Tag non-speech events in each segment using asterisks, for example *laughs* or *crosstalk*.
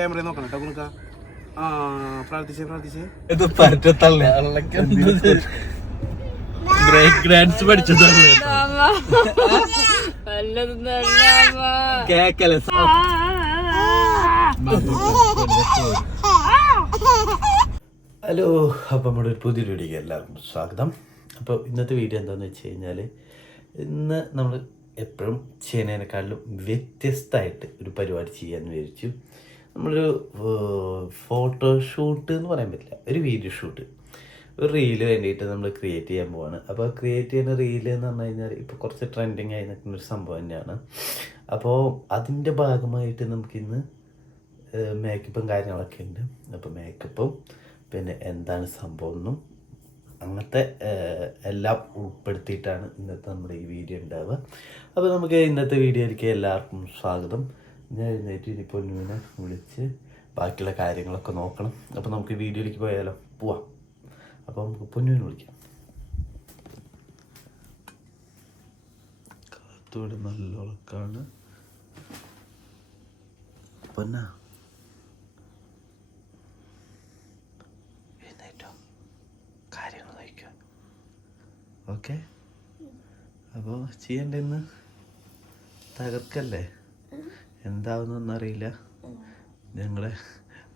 Camera നോക്കണം കേട്ടോ കുണുക്ക ആ പ്രാർത്ഥിച്ചേ പ്രാർത്ഥിച്ചേ. ഇത് പറ്റത്തല്ല. ബ്രേക്ക് ഡാൻസ് പഠിച്ചതല്ലേ കേക്കല്ലേ? ഹലോ അപ്പം നമ്മുടെ ഒരു പുതിയ വീഡിയോക്ക് എല്ലാവർക്കും സ്വാഗതം. അപ്പോൾ ഇന്നത്തെ വീഡിയോ എന്താണെന്ന് വെച്ച് കഴിഞ്ഞാൽ ഇന്ന് നമ്മൾ എപ്പോഴും ചെയ്യുന്നതിനേക്കാളും വ്യത്യസ്തമായിട്ട് ഒരു പരിപാടി ചെയ്യാൻ വിചാരിച്ചു. നമ്മളൊരു ഫോട്ടോഷൂട്ട് എന്ന് പറയാൻ പറ്റില്ല. ഒരു വീഡിയോ ഷൂട്ട് ഒരു റീൽ വേണ്ടിയിട്ട് നമ്മൾ ക്രിയേറ്റ് ചെയ്യാൻ പോവാണ്. അപ്പോൾ ക്രിയേറ്റ് ചെയ്യുന്ന റീൽ എന്ന് പറഞ്ഞു കഴിഞ്ഞാൽ ഇപ്പോൾ കുറച്ച് ട്രെൻഡിങ് ആയി നിൽക്കുന്ന ഒരു സംഭവം തന്നെയാണ്. അപ്പോൾ അതിന്റെ ഭാഗമായിട്ട് നമുക്കിന്ന് മേക്കപ്പും കാര്യങ്ങളൊക്കെ ഉണ്ട്. അപ്പോൾ മേക്കപ്പും പിന്നെ എന്താണ് സംഭവം എന്നും അങ്ങനത്തെ എല്ലാം ഉൾപ്പെടുത്തിയിട്ടാണ് ഇന്നത്തെ നമ്മുടെ ഈ വീഡിയോ ഉണ്ടാവുക. അപ്പോൾ നമുക്ക് ഇന്നത്തെ വീഡിയോയിലേക്ക് എല്ലാവർക്കും സ്വാഗതം. ഞാൻ എഴുന്നേറ്റ് ഇനി പൊന്നുവിനെ വിളിച്ച് ബാക്കിയുള്ള കാര്യങ്ങളൊക്കെ നോക്കണം. അപ്പോൾ നമുക്ക് വീഡിയോയിലേക്ക് പോയാലോ? പോവാം. അപ്പോൾ നമുക്ക് പൊന്നുവിനെ വിളിക്കാം. കാത്തോടെ നല്ല ഉറക്കാണ്. പൊന്നാ. ഓക്കെ? അപ്പോൾ ചെയ്യണ്ടെന്ന് തകർക്കല്ലേ? എന്താവുന്നറിയില്ല ഞങ്ങളെ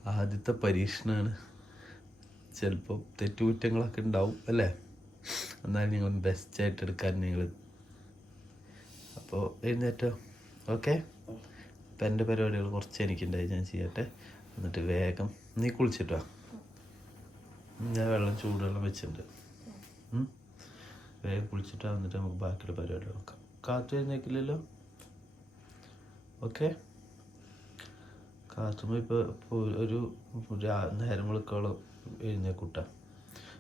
ആദ്യത്തെ പരീക്ഷണമാണ് ചിലപ്പോൾ തെറ്റുകുറ്റങ്ങളൊക്കെ ഉണ്ടാവും അല്ലേ? എന്നാലും ഞങ്ങൾ ബെസ്റ്റ് ആയിട്ട് എടുക്കാൻ നിങ്ങൾ അപ്പോൾ എഴുന്നേറ്റോ? ഓക്കെ? അപ്പം എന്റെ പരിപാടികൾ കുറച്ച് എനിക്കുണ്ടായി ഞാൻ ചെയ്യട്ടെ? എന്നിട്ട് വേഗം നീ കുളിച്ചിട്ടോ ഞാൻ വെള്ളം ചൂടുവെള്ളം വെച്ചിട്ടുണ്ട്. വേഗം കുളിച്ചിട്ട് വന്നിട്ട് നമുക്ക് ബാക്കിയുള്ള പരിപാടികൾ നോക്കാം. കാത്തു എഴുന്നേക്കില്ലല്ലോ? ഓക്കെ. കാത്തുമ്പോൾ ഇപ്പോൾ ഒരു നേരം വിളിക്കോളം എഴുന്നേക്കൂട്ട.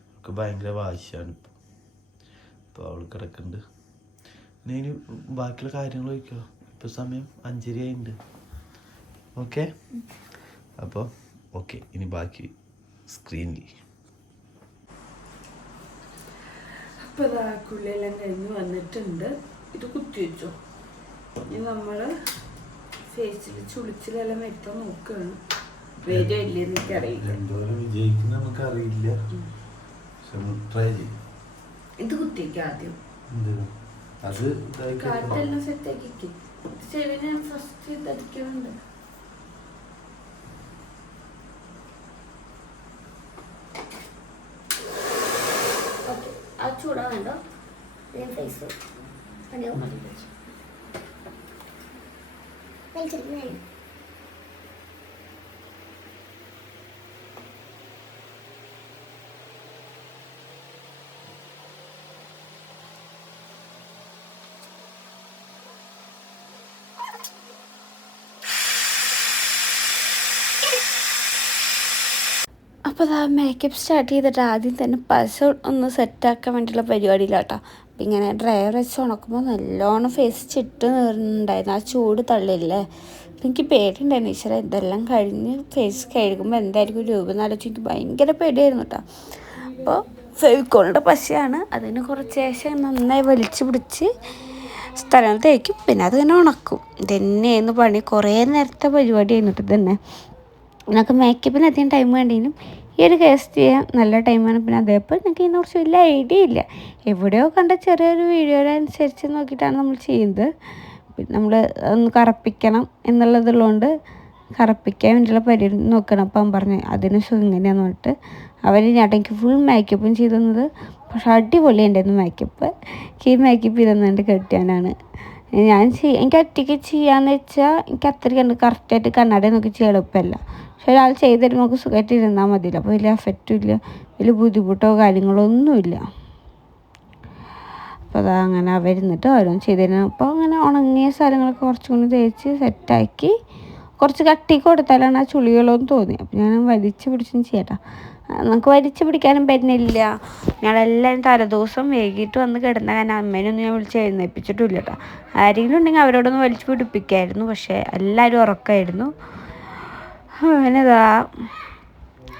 അവൾക്ക് ഭയങ്കര വാശിയാണ് ഇപ്പോൾ അപ്പോൾ അവൾ കിടക്കുന്നുണ്ട് നീ ഇനി ബാക്കിയുള്ള കാര്യങ്ങൾ ചോദിക്കോ? ഇപ്പോൾ സമയം അഞ്ചര ആയിട്ടുണ്ട് ഓക്കെ? അപ്പോൾ ഓക്കെ ഇനി ബാക്കി സ്ക്രീനിൽ അപ്പോൾ ഇതാ കഴിഞ്ഞ് വന്നിട്ടുണ്ട്. ഇത് കുത്തി വെച്ചോ. ഇനി നമ്മൾ ഫേസിൽ ചുളിച്ചിലെല്ലാം വരുത്താൻ നോക്കുകയാണ് വരും ഇല്ലെന്ന് എനിക്ക് അറിയില്ല. എന്തോരം വിജയിക്കുന്ന നമുക്കറിയില്ല ട്രൈ ചെയ്യും. ഇത് കുത്തിക്ക് ആദ്യം? അത്. കാറ്റെല്ലാം സെറ്റാക്കി ഫസ്റ്റ് ഇതടിക്കുന്നുണ്ട് ആ ചൂടാകണ്ടോ ഞാൻ ഫേസ് പണിയാവും അപ്പോൾ അതാ മേക്കപ്പ് സ്റ്റാർട്ട് ചെയ്തിട്ട് ആദ്യം തന്നെ പശ ഒന്ന് സെറ്റാക്കാൻ വേണ്ടിയുള്ള പരിപാടിയിലാട്ടോ. അപ്പം ഇങ്ങനെ ഡ്രയർ വെച്ച് ഉണക്കുമ്പോൾ നല്ലോണം ഫേസ് ചിട്ട് നീറുന്നുണ്ടായിരുന്നു ആ ചൂട് തള്ളില്ലേ? എനിക്ക് പേടിയുണ്ടായിരുന്നു. ഈശ്വര ഇതെല്ലാം കഴിഞ്ഞ് ഫേസ് കഴുകുമ്പോൾ എന്തായിരിക്കും രൂപം എന്നാലോചിച്ച് എനിക്ക് ഭയങ്കര പേടിയായിരുന്നു കേട്ടോ അപ്പോൾ ഫെവിക്കോളിന്റെ പശയാണ്. അതിന് കുറച്ച് ശേഷം നന്നായി വലിച്ചു പിടിച്ച് സ്ഥലം തേക്കും. പിന്നെ അത് തന്നെ ഉണക്കും. ഇതന്നെയായിരുന്നു പണി. കുറേ നേരത്തെ പരിപാടിയായിരുന്നു കേട്ടോ ഇതന്നെ. നമുക്ക് മേക്കപ്പിന് അധികം ടൈം വേണ്ടെങ്കിലും ഈ ഒരു കേസ് ചെയ്യാൻ നല്ല ടൈമാണ് പിന്നെ അതേപോലെ നിങ്ങൾക്ക് ഇതിനെ കുറിച്ച് വലിയ ഐഡിയ ഇല്ല. എവിടെയോ കണ്ട ചെറിയൊരു വീഡിയോയുടെ അനുസരിച്ച് നോക്കിയിട്ടാണ് നമ്മൾ ചെയ്യുന്നത്. പിന്നെ നമ്മൾ ഒന്ന് കറപ്പിക്കണം എന്നുള്ളതുള്ളതുകൊണ്ട് കറപ്പിക്കാൻ വേണ്ടിയുള്ള പരിപാടി നോക്കണം. അപ്പം പറഞ്ഞു അതിന് ഇങ്ങനെയാന്ന് പറഞ്ഞിട്ട്. അവർ ഞാൻ എനിക്ക് ഫുൾ മേക്കപ്പും ചെയ്തു തന്നത് പക്ഷെ അടിപൊളി ഉണ്ടായിരുന്നു മേക്കപ്പ് ഈ മേക്കപ്പ് ചെയ്തെന്നുണ്ട് കെട്ടിയാനാണ് ഞാൻ ചെയ്യ എനിക്ക് ഒറ്റയ്ക്ക് ചെയ്യാന്ന് വെച്ചാൽ എനിക്ക് അത്രയ്ക്ക് കറക്റ്റായിട്ട് കണ്ണാടി നോക്കി ചെയ്യാൻ എളുപ്പമല്ല. പക്ഷെ ഒരാൾ ചെയ്ത് നമുക്ക് സുഖമായിട്ട് ഇരുന്നാൽ മതിയില്ല അപ്പോൾ വലിയ എഫക്റ്റും ഇല്ല. വലിയ ബുദ്ധിമുട്ടോ കാര്യങ്ങളോ ഒന്നുമില്ല അപ്പോൾ അത് അങ്ങനെ വരുന്നിട്ട് ഓരോന്ന് ചെയ്ത് തരുന്നത് അപ്പോൾ അങ്ങനെ ഉണങ്ങിയ സ്ഥലങ്ങളൊക്കെ കുറച്ചും കൂടി തേച്ച് സെറ്റാക്കി കുറച്ച് കട്ടി കൊടുത്താലാണ് ആ ചുളികളൊന്നും തോന്നി അപ്പോൾ ഞാൻ വലിച്ച് പിടിച്ചും ചെയ്യട്ടാ. നമുക്ക് വലിച്ചു പിടിക്കാനും പറ്റുന്നില്ല. ഞങ്ങളെല്ലാവരും തലേദിവസം വൈകിട്ട് വന്ന് കിടന്ന കാരണം അമ്മേനൊന്നും ഞാൻ വിളിച്ച് എഴുന്നേൽപ്പിച്ചിട്ടില്ല കേട്ടോ ആരെങ്കിലും ഉണ്ടെങ്കിൽ അവരോടൊന്ന് വലിച്ചു പിടിപ്പിക്കായിരുന്നു. പക്ഷേ എല്ലാവരും ഉറക്കമായിരുന്നു അവനതാ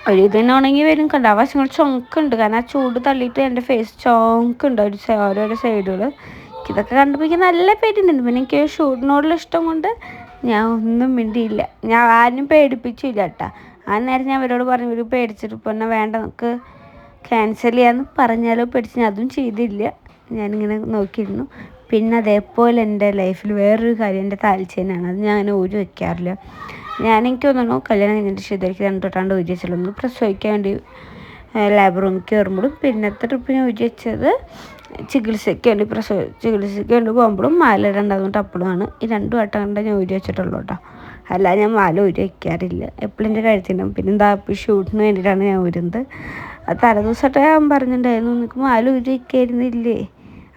ഒരു ഇതിന് ഉണങ്ങി വരും കണ്ട? വശങ്ങൾ ചൊങ്കുണ്ട് കാരണം ആ ചൂട് തള്ളിയിട്ട് എന്റെ ഫേസ് ചോങ്കുണ്ട് ഒരു ഓരോരോ സൈഡുകൾ ഇതൊക്കെ കണ്ടപ്പോൾ നല്ല പേടിയുണ്ട്. പിന്നെ എനിക്ക് ഷൂട്ടിനോടുള്ള ഇഷ്ടം കൊണ്ട് ഞാൻ ഒന്നും മിണ്ടിയില്ല. ഞാൻ ആരും പേടിപ്പിച്ചില്ല കേട്ടാ. ആ നേരം ഞാൻ അവരോട് പറഞ്ഞു ഇവർ പേടിച്ചിട്ട് പിന്നെ വേണ്ട നമുക്ക് ക്യാൻസൽ ചെയ്യാമെന്ന് പറഞ്ഞാലോ പേടിച്ച്. ഞാൻ അതും ചെയ്തില്ല. ഞാനിങ്ങനെ നോക്കിയിരുന്നു. പിന്നെ അതേപോലെ എന്റെ ലൈഫിൽ വേറൊരു കാര്യം എന്റെ തലച്ചേനാണ് അത് ഞാൻ ഊരി വെക്കാറില്ല. ഞാൻ എനിക്ക് തോന്നുന്നു കല്യാണം കഴിഞ്ഞിട്ട് ശരിക്കും രണ്ട് തൊട്ടാണ്ട് ഊരി വെച്ചുള്ളൂ ഒന്ന് പ്രസവിക്കാൻ വേണ്ടി ലാബ് റൂമിൽ കയറുമ്പോഴും പിന്നത്തെ ട്രിപ്പ് ഞാൻ ഊരി വെച്ചത് ചികിത്സയ്ക്ക് വേണ്ടി പ്രസവ ചികിത്സയ്ക്ക് വേണ്ടി പോകുമ്പോഴും മാല ഇടേണ്ടതുകൊണ്ട് അപ്പോഴുമാണ് ഈ രണ്ടു വട്ടം കൊണ്ട് ഞാൻ ഊരി വെച്ചിട്ടുള്ളൂ കേട്ടോ. അല്ല ഞാൻ മാല ഊരി വയ്ക്കാറില്ല എപ്പോഴും എന്റെ കഴുത്തിനും പിന്നെ എന്താ ഷൂട്ടിന് വേണ്ടിയിട്ടാണ് ഞാൻ ഊരുന്നത്. അത് തലേ ദിവസമായിട്ട് ഞാൻ പറഞ്ഞിട്ടുണ്ടായിരുന്നു നിനക്ക് മാല ഊരി വയ്ക്കായിരുന്നില്ലേ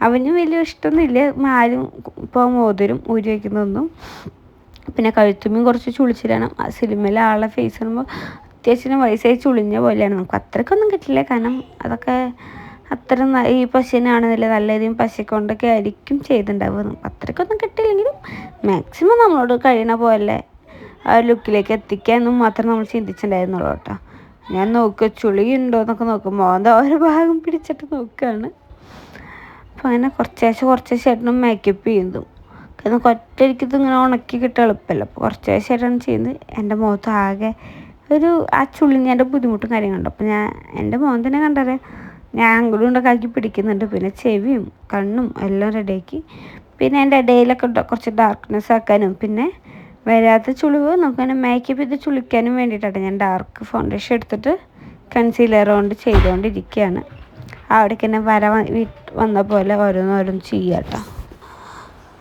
അവനും വലിയ ഇഷ്ടമൊന്നുമില്ല. മാലും ഇപ്പോൾ മോതിരും ഊരി വയ്ക്കുന്നതൊന്നും. പിന്നെ കഴുത്തുമ്മയും കുറച്ച് ചുളിച്ചിരണം ആ സിനിമയിലെ ആളുടെ ഫേസ് കാണുമ്പോൾ അത്യാവശ്യം വയസ്സായി ചുളിഞ്ഞ പോലെയാണ്. നമുക്ക് അത്രയ്ക്കൊന്നും കിട്ടില്ല. കാരണം അതൊക്കെ അത്ര ഈ പശുവിനാണെന്നില്ല. നല്ല രീതിയും പശുക്കൊണ്ടൊക്കെ ആയിരിക്കും ചെയ്തിട്ടുണ്ടാവുക. അത്രയ്ക്കൊന്നും കിട്ടിയില്ലെങ്കിലും മാക്സിമം നമ്മളോട് കഴിയണ പോലെ ആ ലുക്കിലേക്ക് എത്തിക്കാമെന്നും മാത്രം നമ്മൾ ചിന്തിച്ചിട്ടുണ്ടായിരുന്നുള്ളൂ കേട്ടോ. ഞാൻ നോക്കുക ചുളിയുണ്ടോ എന്നൊക്കെ നോക്കും മോന്ത ഒരു ഭാഗം പിടിച്ചിട്ട് നോക്കുകയാണ്. അപ്പോൾ അങ്ങനെ കുറച്ചേശ്ശെ കുറച്ചേശ്ശായിട്ടും മേക്കപ്പ് ചെയ്തു കാരണം ഒറ്റയ്ക്കത് ഇങ്ങനെ ഉണക്കി കിട്ടാൻ എളുപ്പമല്ല. അപ്പോൾ കുറച്ചേശ്ശായിട്ടാണ് ചെയ്യുന്നത്. എന്റെ മുഖത്ത് ആകെ ഒരു ആ ചുളിഞ്ഞതിന്റെ ബുദ്ധിമുട്ടും കാര്യങ്ങളുണ്ട്. അപ്പോൾ ഞാൻ എന്റെ മുഖം തന്നെ കണ്ടത് ഞാൻ അങ്ങോട്ടും ഉണ്ടാക്കി പിടിക്കുന്നുണ്ട്. പിന്നെ ചെവിയും കണ്ണും എല്ലാം റെഡിയാക്കി പിന്നെ എന്റെ ഇടയിലൊക്കെ കുറച്ച് ഡാർക്ക്നെസ് ആക്കാനും. പിന്നെ വരാത്ത ചുളിവ് നമുക്കങ്ങനെ മേക്കപ്പ് ചെയ്ത് ചുളിക്കാനും വേണ്ടിയിട്ടാണ്. ഞാൻ ഡാർക്ക് ഫൗണ്ടേഷൻ എടുത്തിട്ട് കൺസീലർ കൊണ്ട് ചെയ്തുകൊണ്ടിരിക്കുകയാണ്. അവിടേക്ക് തന്നെ വര വന്ന പോലെ ഓരോന്നോരോന്ന് ചെയ്യുക കേട്ടോ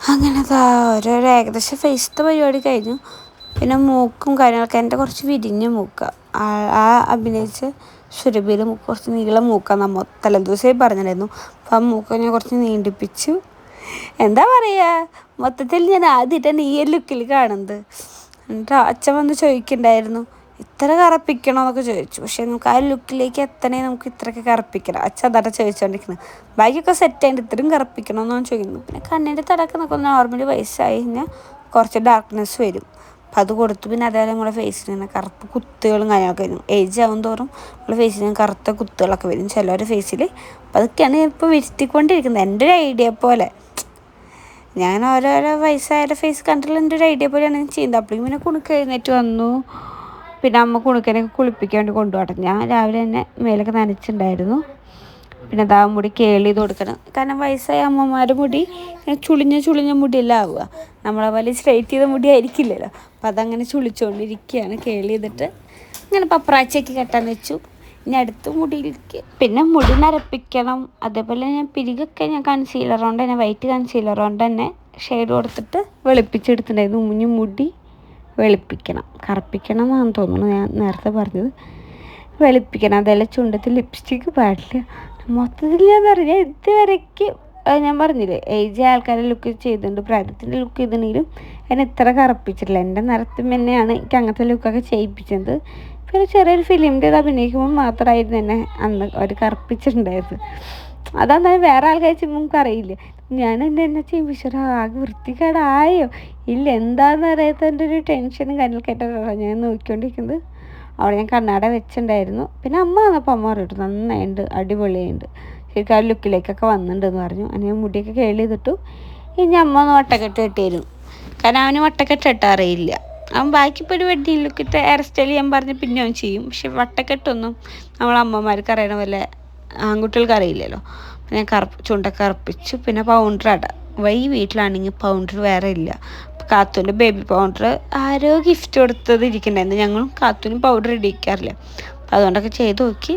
അങ്ങനെ ഓരോരോ ഏകദേശം ഫേസത്തെ പരിപാടി കഴിഞ്ഞു. പിന്നെ മൂക്കും കാര്യങ്ങളൊക്കെ എന്റെ കുറച്ച് വിരിഞ്ഞ മൂക്ക. ആ- അഭിനയിച്ച് സുരഭിയിൽ മൂക്ക് കുറച്ച് നീളം മൂക്കാൻ നമ്മ തലേദിവസമേ പറഞ്ഞിട്ടുണ്ടായിരുന്നു. അപ്പം ആ മൂക്ക ഞാൻ കുറച്ച് നീണ്ടിപ്പിച്ചു. എന്താ പറയുക മൊത്തത്തിൽ ഞാൻ ആദ്യമായിട്ടാണ് ഈ ലുക്കിൽ കാണുന്നത്. എന്നിട്ട് അച്ഛൻ വന്ന് ചോദിക്കണ്ടായിരുന്നു ഇത്ര കറപ്പിക്കണോ എന്നൊക്കെ ചോദിച്ചു. പക്ഷെ നമുക്ക് ആ ലുക്കിലേക്ക് എത്തണേ നമുക്ക് ഇത്രയൊക്കെ കറപ്പിക്കണം. അച്ഛൻ അതാണ് ചോദിച്ചുകൊണ്ടിരിക്കുന്നത് ബാക്കിയൊക്കെ സെറ്റ് ആയിട്ട് ഇത്രയും കറപ്പിക്കണമെന്നാണ് ചോദിക്കുന്നത്. പിന്നെ കണ്ണിന്റെ തലക്ക് നമുക്ക് നോർമലി വയസ്സായി കഴിഞ്ഞാൽ കുറച്ച് ഡാർക്ക്നെസ് വരും. അപ്പം അത് കൊടുത്തു പിന്നെ അതേപോലെ നമ്മുടെ ഫേസിൽ നിന്ന് കറുപ്പ് കുത്തുകളും കാര്യങ്ങളൊക്കെ വരും. ഏജ് ആവും തോറും നമ്മുടെ ഫേസിൽ നിന്ന് കറുത്ത കുത്തുകളൊക്കെ വരും ചിലവരുടെ ഫേസിൽ അപ്പം അതൊക്കെയാണ് ഇപ്പോൾ വരുത്തിക്കൊണ്ടിരിക്കുന്നത്. എന്റെ ഒരു ഐഡിയ പോലെ. ഞാൻ ഓരോരോ വയസ്സായ ഫേസ് കണ്ടിട്ടുള്ള എന്റെ ഒരു ഐഡിയ പോലെയാണ് ഞാൻ ചെയ്യുന്നത്. അപ്പോഴും പിന്നെ കുണുക്ക് വന്നു. പിന്നെ അമ്മ കുണുക്കനൊക്കെ കുളിപ്പിക്കാണ്ട് കൊണ്ടുപോകട്ടെ. ഞാൻ രാവിലെ തന്നെ മേലൊക്കെ നനച്ചിട്ടുണ്ടായിരുന്നു. പിന്നെ അതാ മുടി കേളി ചെയ്ത് കൊടുക്കണം. കാരണം വയസ്സായ അമ്മമാരുടെ മുടി ചുളിഞ്ഞ ചുളിഞ്ഞ മുടിയല്ല ആവുക. നമ്മളെ പോലെ സ്ട്രൈറ്റ് ചെയ്ത മുടി ആയിരിക്കില്ലല്ലോ. അപ്പം അതങ്ങനെ ചുളിച്ചുകൊണ്ടിരിക്കുകയാണ് കേളി ചെയ്തിട്ട്. ഇങ്ങനെ പപ്രാച്ചയ്ക്ക് കെട്ടാൻ വെച്ചു. ഇനി അടുത്ത മുടിയിലേക്ക്. പിന്നെ മുടി നരപ്പിക്കണം. അതേപോലെ ഞാൻ പിരികൊക്കെ ഞാൻ കൺസീലർ കൊണ്ട് തന്നെ വൈറ്റ് കൺസീലർ കൊണ്ട് തന്നെ ഷെയ്ഡ് കൊടുത്തിട്ട് വെളുപ്പിച്ചെടുത്തിട്ടുണ്ടായിരുന്നു. മുഞ്ഞു മുടി വെളുപ്പിക്കണം. കറുപ്പിക്കണം എന്നാണ് തോന്നുന്നു ഞാൻ നേരത്തെ പറഞ്ഞത്. വെളുപ്പിക്കണം. അതെല്ലാം ചുണ്ടത്തിൽ ലിപ്സ്റ്റിക്ക് പാടില്ല. മൊത്തത്തിൽ ഞാൻ പറഞ്ഞ ഇതുവരയ്ക്ക് ഞാൻ പറഞ്ഞില്ലേ ഏജ് ആൾക്കാരെ ലുക്ക് ചെയ്തിട്ടുണ്ട് പ്രായത്തിന്റെ ലുക്ക് ചെയ്തിട്ടുണ്ടെങ്കിലും എന്നെ ഇത്ര കറുപ്പിച്ചിട്ടില്ല. എന്റെ നിറത്തും തന്നെയാണ് എനിക്ക് അങ്ങനത്തെ ലുക്കൊക്കെ ചെയ്യിപ്പിച്ചത്. പിന്നെ ചെറിയൊരു ഫിലിമിന്റെ ഇത് അഭിനയിക്കുമ്പോൾ മാത്രമായിരുന്നു എന്നെ അന്ന് അവർ കറുപ്പിച്ചിട്ടുണ്ടായത് അതാണ് വേറെ ആൾക്കാർ ചെയ്യുമ്പോൾ നമുക്ക് അറിയില്ല ഞാൻ എന്റെ എന്നെ ചെയ്യുമ്പോൾ ആകെ വൃത്തികേടായോ? ഇല്ല എന്താണെന്ന് അറിയാത്തതിന്റെ ഒരു ടെൻഷനും ആയിട്ടാണ് ഞാൻ നോക്കിക്കൊണ്ടിരിക്കുന്നത്. അവിടെ ഞാൻ കണ്ണാട വെച്ചിട്ടുണ്ടായിരുന്നു. പിന്നെ അമ്മ വന്നപ്പോൾ അമ്മ പറഞ്ഞിട്ട് നന്നായിട്ടുണ്ട് അടിപൊളിയുണ്ട് ശരിക്കും ആ ലുക്കിലേക്കൊക്കെ വന്നിട്ടുണ്ടെന്ന് പറഞ്ഞു. അങ്ങനെ മുടിയൊക്കെ കേളി ചെയ്തിട്ടു. ഇനി അമ്മ ഒന്ന് വട്ടക്കെട്ട് കെട്ടിയിരുന്നു കാരണം അവന് വട്ടക്കെട്ട് ഇട്ടാൻ അറിയില്ല. അവൻ ബാക്കി ഒരു വെഡ്ഡിങ് ലുക്കിട്ട് ഹെയർ സ്റ്റൈൽ ചെയ്യാൻ പറഞ്ഞ് പിന്നെ അവൻ ചെയ്യും. പക്ഷെ വട്ടക്കെട്ടൊന്നും നമ്മളെ അമ്മമാർക്ക് അറിയണ പോലെ ആൺകുട്ടികൾക്ക് അറിയില്ലല്ലോ. ഞാൻ കറുപ്പ് ചുണ്ടൊക്കെ കറുപ്പിച്ചു. പിന്നെ പൗണ്ടർ അട വൈ വീട്ടിലാണെങ്കിൽ പൗണ്ടർ വേറെ ഇല്ല. കാത്തൂന്റെ ബേബി പൗഡർ ആരോ ഗിഫ്റ്റ് കൊടുത്തത് ഇരിക്കണ്ടായിരുന്നു ഞങ്ങളും കാത്തൂനും പൗഡർ ഇടിക്കാറില്ല. അപ്പം അതുകൊണ്ടൊക്കെ ചെയ്ത് നോക്കി.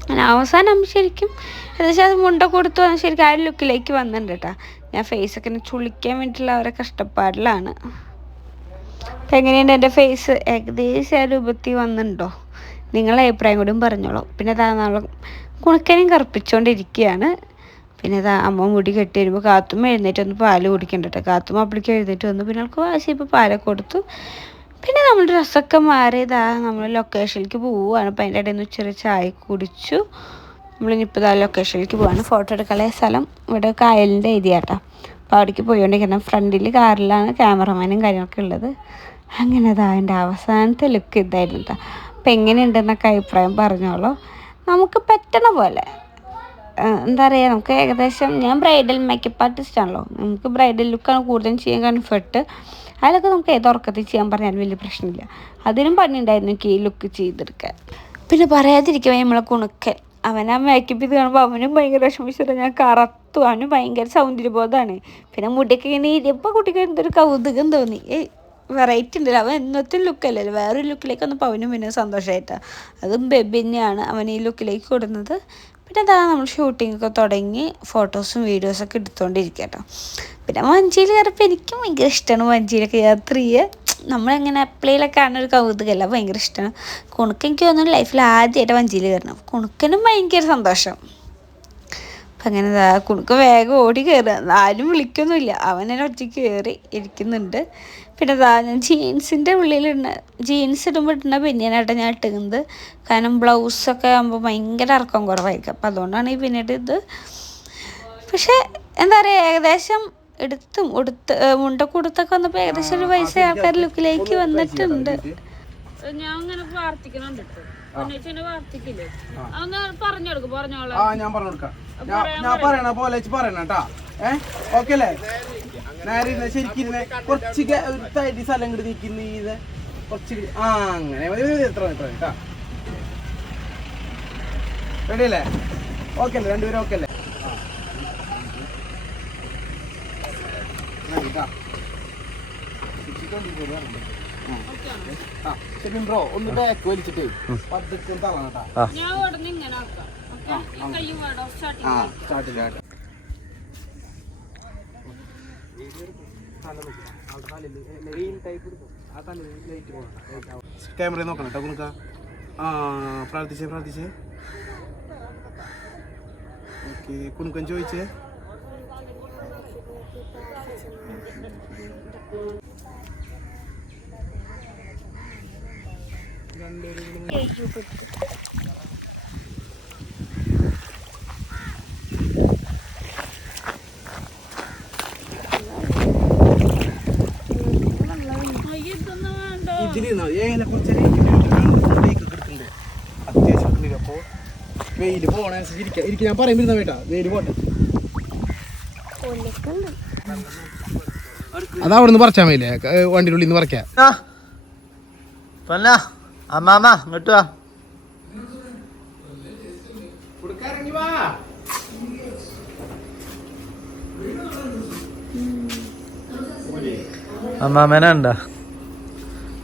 അങ്ങനെ അവസാനം ശരിക്കും ഏകദേശം അത് മുണ്ട കൊടുത്തു വന്ന് ശരിക്കും ആ ലുക്കിലേക്ക് വന്നിട്ടുണ്ട് കേട്ടോ. ഞാൻ ഫേസ് ഒക്കെ ചുളിക്കാൻ വേണ്ടിയിട്ടുള്ള അവരെ കഷ്ടപ്പാടിലാണ്. അപ്പം എങ്ങനെയുണ്ട് എന്റെ ഫേസ് ഏകദേശം ആ രൂപത്തിൽ വന്നിട്ടുണ്ടോ? നിങ്ങളെ അഭിപ്രായം കൂടിയും പറഞ്ഞോളൂ. പിന്നെ അതാ നമ്മൾ കുണക്കനെയും കറുപ്പിച്ചുകൊണ്ടിരിക്കുകയാണ്. പിന്നെ അമ്മ മുടി കെട്ടി വരുമ്പോൾ കാത്തുമ്മ എഴുന്നേറ്റ് ഒന്ന് പാൽ കുടിക്കണ്ട കേട്ടോ കാത്തുമ്മ അപ്പളേക്ക് എഴുന്നേറ്റ് വന്നു പിന്നെ അവൾക്ക് വാശി ഇപ്പോൾ പാലൊക്കെ കൊടുത്തു. പിന്നെ നമ്മൾ ഡ്രസ്സൊക്കെ മാറിയതാ നമ്മൾ ലൊക്കേഷനിലേക്ക് പോവുകയാണ് അപ്പോൾ അതിന്റെ ഇടയിൽ നിന്ന് ചെറിയ ചായ കുടിച്ചു. നമ്മളിനിപ്പോൾ ഇതാ ലൊക്കേഷനിലേക്ക് പോവാണ്. ഫോട്ടോ എടുക്കാനുള്ള സ്ഥലം ഇവിടെ കായലിന്റെ ഏരിയ കേട്ടോ അപ്പോൾ അവിടേക്ക് പോയിക്കൊണ്ടിരിക്കണം ഫ്രണ്ടിൽ കാറിലാണ് ക്യാമറമാനും കാര്യങ്ങളൊക്കെ ഉള്ളത്. അങ്ങനെ അതാ എന്റെ അവസാനത്തെ ലുക്ക് ഇതായിരുന്നു കേട്ടോ അപ്പം എങ്ങനെയുണ്ടെന്നൊക്കെ അഭിപ്രായം പറഞ്ഞോളൂ. നമുക്ക് പറ്റണ പോലെ. എന്താ പറയുക നമുക്ക് ഏകദേശം ഞാൻ ബ്രൈഡൽ മേക്കപ്പ് ആർട്ടിസ്റ്റ് ആണല്ലോ. നമുക്ക് ബ്രൈഡൽ ലുക്കാണ് കൂടുതലും ചെയ്യാൻ കംഫർട്ട് അതിലൊക്കെ നമുക്ക് ഏത് ഉറക്കത്തിൽ ചെയ്യാൻ പറഞ്ഞാലും വലിയ പ്രശ്നമില്ല. അതിനും പണിയുണ്ടായിരുന്നു എനിക്ക് ഈ ലുക്ക് ചെയ്തെടുക്കാൻ. പിന്നെ പറയാതിരിക്കുമ്പോൾ നമ്മളെ കുണുക്കൻ. അവൻ ആ മേക്കപ്പ് ചെയ്ത് കാണുമ്പോൾ അവനും ഭയങ്കര വിഷമിച്ചിട്ട് ഞാൻ കറത്തു. അവനും ഭയങ്കര സൗന്ദര്യബോധമാണ്. പിന്നെ മുടിയൊക്കെ ഇങ്ങനെ ഇരിയപ്പോൾ കുട്ടിക്ക് എന്തൊരു കൗതുകം തോന്നി. ഏയ് വെറൈറ്റി ഉണ്ടല്ലോ. അവൻ എന്നത്തെ ലുക്കല്ലല്ലോ വേറൊരു ലുക്കിലേക്ക് വന്നപ്പോൾ അവനും പിന്നെ സന്തോഷമായിട്ടാണ് അതും ബെബിന്നെയാണ് അവൻ ഈ ലുക്കിലേക്ക് കൊടുക്കുന്നത് പിന്നെ അതാ നമ്മൾ ഷൂട്ടിങ്ങൊക്കെ തുടങ്ങി ഫോട്ടോസും വീഡിയോസൊക്കെ എടുത്തുകൊണ്ടിരിക്കുക പിന്നെ വഞ്ചിയിൽ കയറിയപ്പോൾ എനിക്കും ഭയങ്കര ഇഷ്ടമാണ് വഞ്ചിയിലൊക്കെ യാത്ര ചെയ്യുക നമ്മളെങ്ങനെ എപ്പോഴേലൊക്കെ കാണുന്ന ഒരു കൗതുകമല്ല ഭയങ്കര ഇഷ്ടമാണ് കുണുക്ക് എനിക്ക് തോന്നുന്നു ലൈഫിൽ ആദ്യമായിട്ട് വഞ്ചിയിൽ കയറണം കുണുക്കനും ഭയങ്കര സന്തോഷം. അപ്പം അങ്ങനെ കുണുക്ക് വേഗം ഓടി കയറുക ആരും വിളിക്കൊന്നുമില്ല. അവൻ എന്നെ ഒറ്റയ്ക്ക് കയറി ഇരിക്കുന്നുണ്ട്. പിന്നെ ദാ ഞാൻ ജീൻസിന്റെ ഉള്ളിലിടുന്ന ജീൻസ് ഇടുമ്പോൾ ഇടുന്ന ബനിയനായിട്ട് ഞാൻ ഇട്ടുന്നത് കാരണം ബ്ലൗസൊക്കെ ആകുമ്പോൾ ഭയങ്കര ഇറക്കം കുറവായിരിക്കും. അപ്പം അതുകൊണ്ടാണ് ഈ പിന്നീട് ഇത്. പക്ഷേ എന്താ പറയുക ഏകദേശം എടുത്തും ഉടുത്ത് മുണ്ട മുണ്ടൊക്കെ ഉടുത്തൊക്കെ വന്നപ്പോൾ ഏകദേശം ഒരു പൈസ ആൾക്കാർ ലുക്കിലേക്ക് വന്നിട്ടുണ്ട്. ഞാൻ അങ്ങനെ പ്രാർത്ഥിക്കുന്നുണ്ട് പ്രാർത്ഥിക്കില്ലേ? അതൊന്ന് പറഞ്ഞു കൊടുക്കും പറഞ്ഞോളാം. ആ ഞാൻ പറഞ്ഞു കൊടുക്കാം. ഞാൻ പറയണ പോലെ വെച്ച് പറയണം കേട്ടാ. ഏ? ഓക്കെ അല്ലേ? നേരെ ഇരുന്ന് ശരിക്കും കുറച്ച് ഒരു തരി സ്ഥലം ഇങ്ങോട്ട് നിൽക്കുന്ന ഇത് കുറച്ച് ആ അങ്ങനെ മതി എത്ര എത്ര കേട്ടാ. റെഡി അല്ലേ? ഓക്കെ അല്ലേ? രണ്ടുപേരും ഓക്കെ അല്ലേ? ബ്രോ ഒന്ന് ബാക്ക് വലിച്ചിട്ട്. പതുക്കെ തളണം കേട്ടാ. ആ സ്റ്റാർട്ട് ചെയ്യാം ക്യാമറ നോക്കണം കേട്ടോ കുണുക്ക. ആ പ്രാർത്ഥിച്ചേ പ്രാർത്ഥിച്ചേ. ഓക്കെ കുണുക്കൻ ചോദിച്ചേ. ഇതൊന്നും ഇതിലിരുന്നോ ഏനെ കുറിച്ച് എടുക്കുന്നുണ്ട് അത്യാവശ്യം എടുക്കുന്നില്ല അപ്പോൾ വെയിൽ പോകണനുസരിച്ച് ഇരിക്കാം ഇരിക്കും. ഞാൻ പറയുമ്പോൾ വേട്ടാ. വെയിൽ പോട്ടെ. അത് അവിടെ നിന്ന് പറിച്ചാൽ മതിയില്ലേ വണ്ടിയുടെ ഉള്ളിൽ നിന്ന് പറിക്കാം. ഇങ്ങോട്ട് വാ. അമ്മാമേനെ ഉണ്ടാ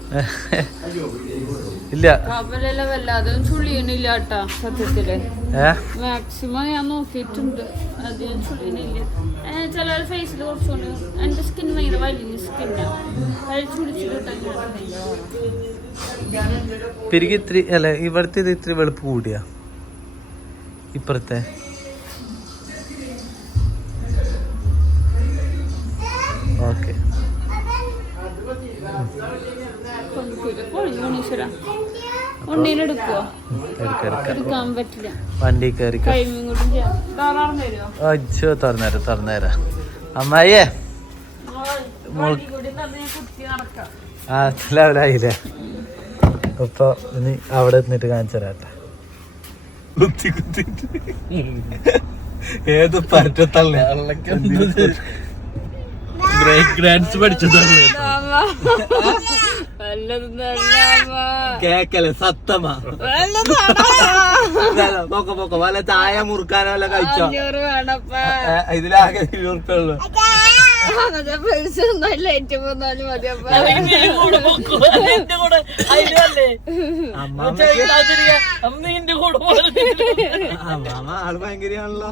*laughs* ഇല്ല. മാക്സിമം ഞാൻ നോക്കിയിട്ടുണ്ട്. അധികം ചുളിയണില്ല. ചില ഫേസിൽ കുറച്ചുകൊണ്ട് എന്റെ സ്കിൻ ഭയങ്കര വലിയ സ്കിന്നാണ് അത് ചുളിച്ചിട്ട് പിരികി ഇത്തിരി അല്ല ഇവിടുത്തെ ഇത് ഇത്തിരി വെളുപ്പ് കൂടിയാ. ഇപ്പുറത്തെ. ഓക്കെ. എടുക്ക എടുക്ക എടുക്കാൻ പറ്റില്ല. വണ്ടി കയറി അച്ഛോ തുറന്നേരം തുറന്നേരാ അമ്മായിയേ. ആ ലെവലായില്ലേ അപ്പൊ ഇനി അവിടെ നിന്നിട്ട് കാണിച്ചു തരാട്ടെ കുത്തി കുത്തിട്ട് ഏത് പറ്റത്തല്ലേ ബ്രേക്ക് ഡാൻസ് പഠിച്ചതല്ലേ. കേക്കല്ലേ സത്തമാ. പോക്ക പോക്ക. വല്ല ചായ മുറുക്കാനോ വല്ല കഴിച്ചോ? ഇതിലാകെ മതിയപ്പാ അമ്മാമ ആൾ ഭയങ്കരയാണല്ലോ.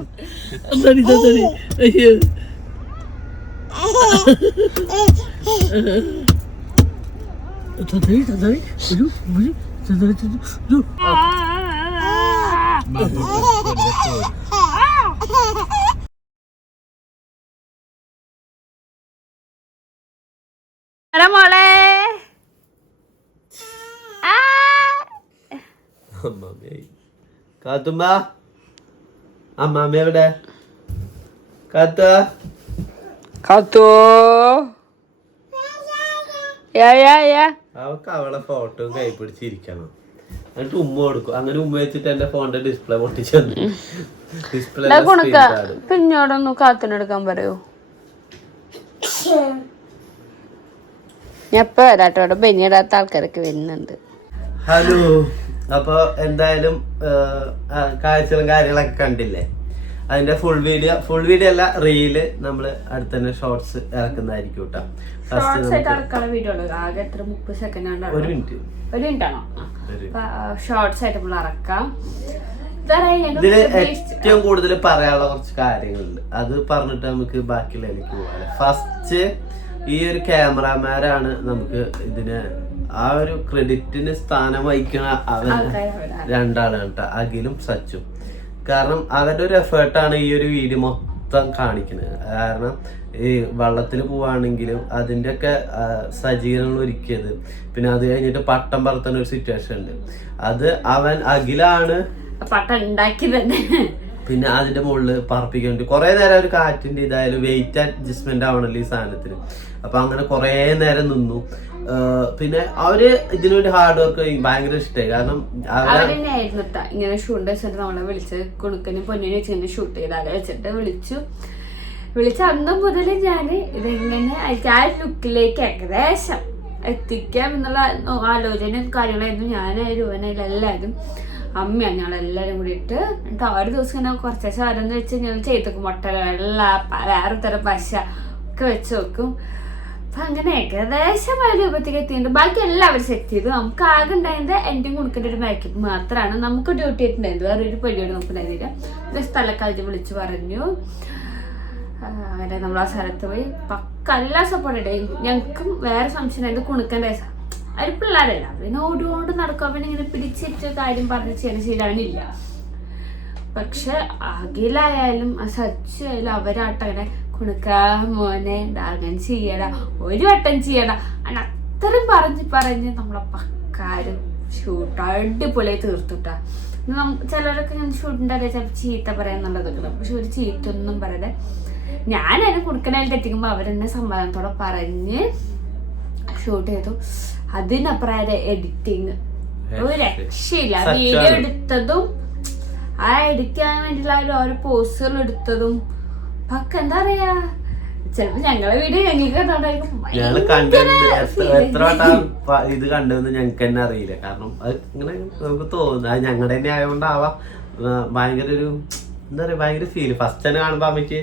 മോളെ. കാത്തുമ്പ. അമ്മാമ്മ എവിടെ? കാത്ത. കത്തോ. അവക്ക് അവളെ ഫോട്ടോ കൈ പിടിച്ചിരിക്കണം. എന്നിട്ട് ഉമ്മ കൊടുക്കും. അങ്ങനെ ഉമ്മ വെച്ചിട്ട് എന്റെ ഫോണിന്റെ ഡിസ്പ്ലേ പൊട്ടിച്ചു ഡിസ്പ്ലേ പിന്നോടൊന്നും കാത്തിനെടുക്കാൻ പറയൂ. ഞാൻ ഇപ്പൊ വരാട്ടോ ഇവിടെ ബനിയിടാത്ത ആൾക്കാരൊക്കെ വരുന്നുണ്ട്. ഹലോ. അപ്പൊ എന്തായാലും കാഴ്ചകളും കാര്യങ്ങളൊക്കെ കണ്ടില്ലേ? അതിന്റെ ഫുൾ വീഡിയോ ഫുൾ വീഡിയോ അല്ല റീൽ നമ്മൾ അടുത്ത തന്നെ ഷോർട്സ് ഇറക്കുന്നതായിരിക്കും കേട്ടോ. ഒരു മിനിറ്റ് ഒരു മിനിറ്റാണോ ഷോർട്സ് ആയിട്ട് നമ്മൾ ഇറക്കാം. ഇതിൽ ഏറ്റവും കൂടുതൽ പറയാനുള്ള കുറച്ച് കാര്യങ്ങളുണ്ട്. അത് പറഞ്ഞിട്ട് നമുക്ക് ബാക്കിയുള്ളതിലേക്ക് പോകാം ഫസ്റ്റ് ഈ ഒരു ക്യാമറാമാരാണ് നമുക്ക് ഇതിന് ആ ഒരു ക്രെഡിറ്റിന് സ്ഥാനം വഹിക്കുന്ന അവർ. രണ്ടാളാണ് കേട്ടോ. അഖിലും സച്ചും. കാരണം അവരുടെ ഒരു എഫേർട്ടാണ് ഈ ഒരു വീഡിയോ മൊത്തം കാണിക്കുന്നത് കാരണം ഈ വള്ളത്തിൽ പോവാണെങ്കിലും അതിന്റെയൊക്കെ ഒക്കെ സജ്ജീകരണങ്ങൾ ഒരുക്കിയത്. പിന്നെ അത് കഴിഞ്ഞിട്ട് പട്ടം പറത്തുന്ന ഒരു സിറ്റുവേഷൻ ഉണ്ട്. അത് അവൻ അഖിലാണ്. പട്ട ഉണ്ടാക്കി തന്നെ. പിന്നെ അതിന്റെ മുകളിൽ പറപ്പിക്കാൻ വേണ്ടി കുറെ നേരം ഒരു കാറ്റിന്റെ ഇതായാലും വെയിറ്റ് അഡ്ജസ്റ്റ്മെന്റ് ആവണല്ലോ ഈ സാധനത്തിന്. അപ്പൊ അങ്ങനെ കുറെ നേരം നിന്നു. പിന്നെ അവർ ഇതിനൊരു ഹാർഡ് വർക്ക് ഭയങ്കര ഇഷ്ടമായി കാരണം. ഇങ്ങനെ ഷൂട്ട് വെച്ചിട്ട് നമ്മളെ വിളിച്ച് കുണുക്കനും പൊന്നിനും വെച്ചിങ്ങനെ ഷൂട്ട് ചെയ്താലെ വെച്ചിട്ട് വിളിച്ചു. വിളിച്ച അന്ന് മുതൽ ഞാൻ ഇതെങ്ങനെ ആ ലുക്കിലേക്ക് ഏകദേശം എത്തിക്കാം എന്നുള്ള ആലോചനയും കാര്യങ്ങളായിരുന്നു. ഞാൻ ഓനായാലും എല്ലാവരും അമ്മയാണ് ഞങ്ങളെല്ലാവരും കൂടിയിട്ട് എന്നിട്ട് ഒരു ദിവസം ഇങ്ങനെ കുറച്ച് സാധനം വെച്ച് ഞങ്ങൾ ചെയ്തേക്കും മുട്ട വെള്ള വേറെ തരം പശ ഒക്കെ വെച്ച് വെക്കും അപ്പൊ അങ്ങനെ ഏകദേശം ആ രൂപത്തേക്ക് എത്തിയിട്ടുണ്ട്. ബാക്കി എല്ലാവരും സെറ്റ് ചെയ്തു. നമുക്ക് ആകെ ഉണ്ടായത് എന്റെ കൊടുക്കേണ്ട ഒരു മേക്കപ്പ് മാത്രമാണ് നമുക്ക് ഡ്യൂട്ടി ആയിട്ടുണ്ടായിരുന്നു. വേറെ ഒരു പരിപാടി നമുക്ക് ഉണ്ടായിരുന്നില്ല സ്ഥലക്കാലത്ത് വിളിച്ചു പറഞ്ഞു. അങ്ങനെ നമ്മൾ ആ സ്ഥലത്ത് പോയി. പക്ക എല്ലാ സപ്പോർട്ട് ഉണ്ട് ഞങ്ങൾക്കും വേറെ സംശയം കുണുക്കേണ്ട കുണുക്കന്റെ അവർ പിള്ളേരല്ല. പിന്നെ ഓടുകൊണ്ട് നടക്കുക പിന്നെ ഇങ്ങനെ പിടിച്ചിട്ട് കാര്യം പറഞ്ഞ് ചെയ്യാൻ ശരിയാണില്ല പക്ഷെ അഖിലായാലും സച്ചു ആയാലും അവരാട്ടം കുണുക്കാ മോനെ. അങ്ങനെ ചെയ്യടാ. ഒരു വട്ടം ചെയ്യടാ. അങ്ങനെ അത്രയും പറഞ്ഞ് പറഞ്ഞ് നമ്മളെ പക്കാരും ഷൂട്ട് അടിപൊളിയായി തീർത്തുട്ടാ. ചിലരൊക്കെ ഞാൻ ഷൂട്ടിന്റെ ചില ചിലപ്പോൾ ചീത്ത പറയാന്നുള്ളതൊക്കെ. പക്ഷെ ഒരു ചീത്തൊന്നും പറയാതെ ഞാൻ അതിനെ കൊടുക്കണതിൽ തെറ്റിക്കുമ്പോൾ അവരെന്നെ സമ്മതത്തോടെ പറഞ്ഞ് ഷൂട്ട് ചെയ്തു. അതിനപ്പുറം എഡിറ്റിങ് ഒരു രക്ഷയില്ല. വീഡിയോ എടുത്തതും ആ എഡിറ്റ് ചെയ്യാൻ വേണ്ടിയുള്ള ഓരോ പോസുകൾ എടുത്തതും എന്താ പറയാ ചിലപ്പോ ഞങ്ങളെ ഇത് കണ്ടതെന്ന് ഞങ്ങൾക്ക് തന്നെ അറിയില്ല. കാരണം അത് ഇങ്ങനെ നമുക്ക് തോന്നുന്നു അത് ഞങ്ങളുടെ തന്നെ ആയതുകൊണ്ടാവാം ഭയങ്കര ഒരു എന്താ പറയാ ഭയങ്കര ഫീൽ ഫസ്റ്റ് തന്നെ കാണുമ്പോ അമ്മയ്ക്ക്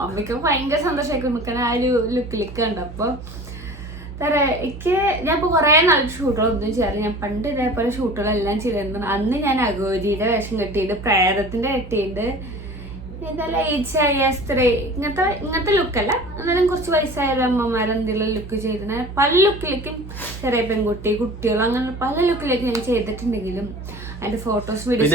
അമ്മയ്ക്ക് ഭയങ്കര സന്തോഷമായിരിക്കും ആ ഒരു ലുക്കിലേക്ക് കണ്ടപ്പോ. തരാ എനിക്ക് ഞാൻ ഇപ്പൊ കുറേ നാൾ ഷൂട്ടുകളൊന്നും ചെയ്യാറില്ല. ഞാൻ പണ്ട് ഇതേപോലെ ഷൂട്ടുകളെല്ലാം ചെയ്തിരുന്നു. അന്ന് ഞാൻ അഗോരിയുടെ വേഷം കെട്ടിയിട്ട് പ്രേതത്തിന്റെ കെട്ടിയിട്ട് ഇതല്ല ഏജ് ആയ സ്ത്രീ. ഇങ്ങനത്തെ ഇങ്ങനത്തെ ലുക്കല്ല എന്നാലും കുറച്ച് വയസ്സായ അമ്മമാരെന്തെങ്കിലും ലുക്ക് ചെയ്തിന്. പല ലുക്കിലേക്കും ചെറിയ പെൺകുട്ടി കുട്ടികൾ അങ്ങനെ പല ലുക്കിലേക്ക് ഞാൻ ചെയ്തിട്ടുണ്ടെങ്കിലും അതിന്റെ ഫോട്ടോസ് വീഡിയോസ്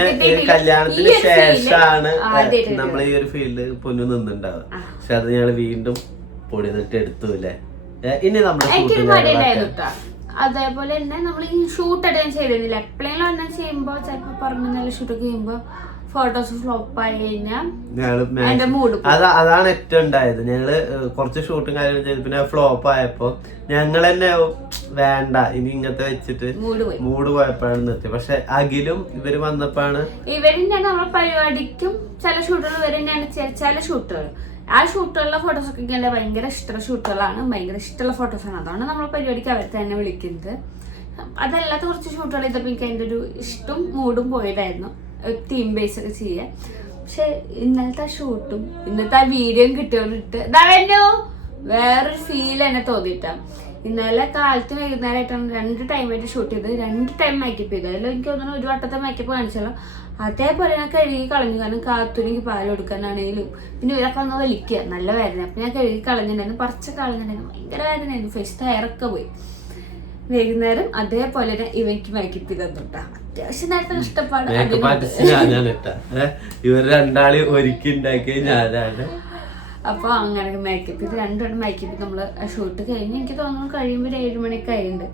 ആദ്യമായിട്ട് നമ്മൾ ഈ ഒരു ഫീൽഡ് പൊന്നു നിന്നുണ്ടാവുക. പക്ഷെ അത് ഞങ്ങൾ വീണ്ടും പൊടി നിട്ട് എടുത്തു അല്ലേ? ഇനി നമ്മൾ എനിക്കൊരു മടിയുണ്ടായിരുന്നു അതേപോലെ തന്നെ നമ്മൾ ഈ ഷൂട്ട് ഇടാൻ ചെയ്തിരുന്നില്ല എപ്പോഴെങ്കിലും ഒന്നും ചെയ്യുമ്പോൾ ചിലപ്പോൾ പറഞ്ഞു നല്ല ഷൂട്ടൊക്കെ ചെയ്യുമ്പോൾ ഫോട്ടോസ് ഫ്ലോപ്പ് ആയി കഴിഞ്ഞാൽ അതാണ് ഏറ്റവും ഉണ്ടായത്. ഞങ്ങൾ കുറച്ച് ഷൂട്ടും കാര്യങ്ങളും ചെയ്ത്. പിന്നെ ഫ്ലോപ്പ് ആയപ്പോ ഞങ്ങൾ തന്നെ വേണ്ട. ഇനി ഇങ്ങനത്തെ വെച്ചിട്ട് മൂഡ് പോയി. മൂഡ് പോയപ്പോഴാണ് നിർത്തി പക്ഷെ അഖിലും ഇവർ വന്നപ്പോഴാണ് ഇവരിന്നാണ് നമ്മളെ പരിപാടിക്കും ചില ഷൂട്ടുകൾ ഇവരും ഞാൻ ചില ഷൂട്ടുകൾ ആ ഷൂട്ടുകളിലെ ഫോട്ടോസ് ഒക്കെ എനിക്ക് എന്റെ ഭയങ്കര ഇഷ്ടമുള്ള ഷൂട്ടുകളാണ്. ഭയങ്കര ഇഷ്ടമുള്ള ഫോട്ടോസാണ്. അതാണ് നമ്മൾ പരിപാടിക്ക് അവർ തന്നെ വിളിക്കുന്നത്. അതല്ലാത്ത കുറച്ച് ഷൂട്ടുകൾ ചെയ്തപ്പോൾ എനിക്ക് അതിന്റെ ഒരു ഇഷ്ടം മൂഡും പോയതായിരുന്നു. തീം ബേസ് ഒക്കെ ചെയ്യാൻ. പക്ഷെ ഇന്നലത്തെ ആ ഷൂട്ടും ഇന്നത്തെ ആ വീഡിയോയും കിട്ടിയോണ്ടിട്ട് ഇതാ വേറൊരു ഫീൽ എന്നെ തോന്നിയിട്ടാ. ഇന്നലെ കാലത്ത് വൈകുന്നേരമായിട്ടാണ് രണ്ട് ടൈമായിട്ട് ഷൂട്ട് ചെയ്തത് രണ്ട് ടൈം മേക്കപ്പ് ചെയ്തു. അതിൽ എനിക്ക് തോന്നുന്നു ഒരു വട്ടത്തെ മേക്കപ്പ് കാണിച്ചല്ലോ അതേപോലെ ഞാൻ കഴുകി കളഞ്ഞു. കാരണം കാത്തുനിക്ക് പാൽ കൊടുക്കാനാണെങ്കിലും പിന്നെ ഇവരൊക്കെ ഒന്ന് വലിക്കുക. നല്ല വേദന. അപ്പൊ ഞാൻ കഴുകി കളഞ്ഞിട്ടുണ്ടായിരുന്നു. പറിച്ച കളഞ്ഞിട്ടുണ്ടായിരുന്നു. ഭയങ്കര വേദനയായിരുന്നു. ഫേസ് ടയറൊക്കെ പോയി. വൈകുന്നേരം അതേപോലെ തന്നെ ഇവയ്ക്ക് മേക്കപ്പ് ചെയ്ത് തന്നിട്ടാ അത്യാവശ്യം നേരത്തെ ഞാനാണ് ഇവർ രണ്ടാളി ഒരുക്കി ഉണ്ടാക്കി ഞാനാണ്. അപ്പൊ അങ്ങനെ മേക്കപ്പ് ഇത് രണ്ടും മേക്കപ്പ് നമ്മൾ ഷൂട്ട് കഴിഞ്ഞ് എനിക്ക് തോന്നുന്നു കഴിയുമ്പോൾ ഒരു ഏഴ് മണിയൊക്കെ ആയിട്ടുണ്ട്.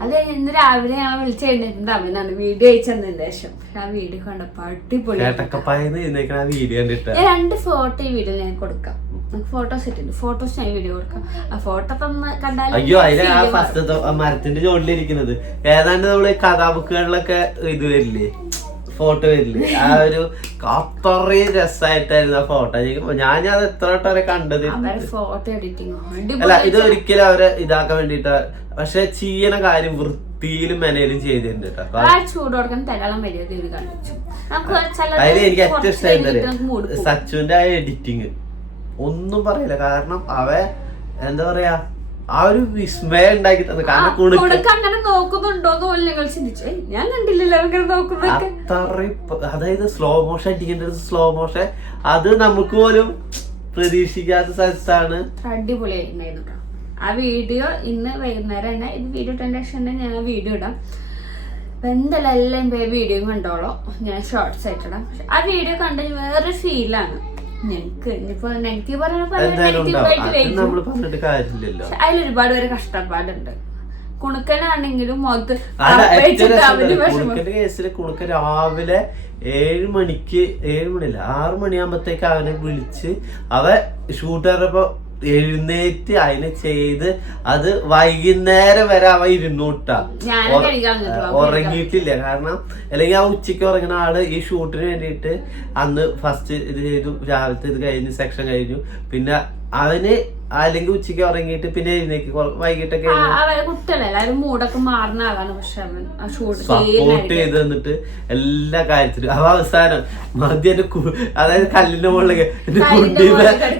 അത് കഴിഞ്ഞ് ഇന്ന് രാവിലെ ഞാൻ വിളിച്ച് കഴിഞ്ഞിട്ടുണ്ട് അവനാണ് വീഡിയോ അയച്ചതിന് ശേഷം. ആ വീഡിയോ കണ്ടപ്പോ അടിപൊളി. ഞാൻ രണ്ട് ഫോട്ടോ ഈ വീഡിയോ ഞാൻ കൊടുക്കാം. ഫോട്ടോസ് ഇട്ടുണ്ട് ഫോട്ടോസ് ഞാൻ വീഡിയോ കൊടുക്കാം. ആ ഫോട്ടോ കണ്ടാൽ അയ്യോ അതിലെ ആ ഫസ്റ്റ് മരത്തിന്റെ ചോട്ടിലിരിക്കുന്നത് ഏതാണ്ട് നമ്മൾ കഥാബുക്കുകളിലൊക്കെ ഇത് വരില്ലേ? ഫോട്ടോ വരില്ലേ? ആ ഒരു അത്രയും രസമായിട്ടായിരുന്നു ആ ഫോട്ടോ ഞാൻ അത് എത്ര വട്ടം അവരെ കണ്ടത്? അല്ല ഇത് ഒരിക്കലും അവരെ ഇതാക്കാൻ വേണ്ടിട്ട് പക്ഷെ ചെയ്യണ കാര്യം വൃത്തിയിലും മെനയിലും ചെയ്തിട്ടുണ്ട് കേട്ടോ അതിൽ എനിക്ക് ഏറ്റവും കുറച്ച് ഇഷ്ടം കഴിഞ്ഞിട്ട് നമുക്ക് മൂഡ് പോകും. സച്ചുവിന്റെ ആ എഡിറ്റിങ് ഒന്നും പറയില്ല. കാരണം അവ എന്താ പറയാ ആ ഒരു വിസ്മയം ഉണ്ടാക്കി തന്നെ. കാരണം കുണുക്ക് അങ്ങനെ നോക്കുന്നുണ്ടോന്ന് പോലും ഞങ്ങൾ ചിന്തിച്ചു. ഞാൻ കണ്ടില്ലല്ലോ അങ്ങനെ നോക്കുന്നത് അത്രയും അതായത് സ്ലോ മോഷൻ അടിക്കേണ്ടത് സ്ലോ മോഷൻ അത് നമുക്ക് പോലും പ്രതീക്ഷിക്കാത്ത സ്ഥലത്താണ്. അടിപൊളിയായിട്ടുണ്ടായിരുന്നു ആ വീഡിയോ ഇന്ന് വൈകുന്നേരം തന്നെ ഇത് വീഡിയോ തന്നെ ഞാൻ ആ വീഡിയോ ഇടാം. അപ്പൊ എന്തായാലും എല്ലാം വീഡിയോയും കണ്ടോളോ. ഞാൻ ഷോർട്സ് ആയിട്ടിടാം പക്ഷെ ആ വീഡിയോ കണ്ടു വേറൊരു ഫീലാണ് അതിലൊരുപാട് പേര് കഷ്ടപ്പാടുണ്ട്. കുണുക്കനാണെങ്കിലും കേസിൽ കുണുക്ക രാവിലെ ഏഴ് മണിക്ക് ഏഴ് മണിയല്ല ആറ് മണിയാകുമ്പത്തേക്ക് അവനെ വിളിച്ച് അവ ഷൂട്ടറപ്പോ എഴുന്നേറ്റ് അതിനെ ചെയ്ത് അത് വൈകുന്നേരം വരെ അവ ഇരുന്നൂട്ട. ഉറങ്ങിയിട്ടില്ല. കാരണം അല്ലെങ്കിൽ ആ ഉച്ചയ്ക്ക് ഉറങ്ങുന്ന ആൾ ഈ ഷൂട്ടിന് വേണ്ടിയിട്ട് അന്ന് ഫസ്റ്റ് ഇത് ചെയ്തു രാവിലത്തെ ഇത് കഴിഞ്ഞ് സെക്ഷൻ കഴിഞ്ഞു. പിന്നെ അവന് അല്ലെങ്കിൽ ഉച്ചയ്ക്ക് ഉറങ്ങിയിട്ട് പിന്നെ എഴുന്നേക്ക്. വൈകിട്ടൊക്കെ സപ്പോർട്ട് ചെയ്ത് തന്നിട്ട് എല്ലാ കാര്യത്തിലും. അവ അവസാനം മദ്യന്റെ അതായത് കല്ലിന്റെ മുകളിലേക്ക് കുണ്ടിമ.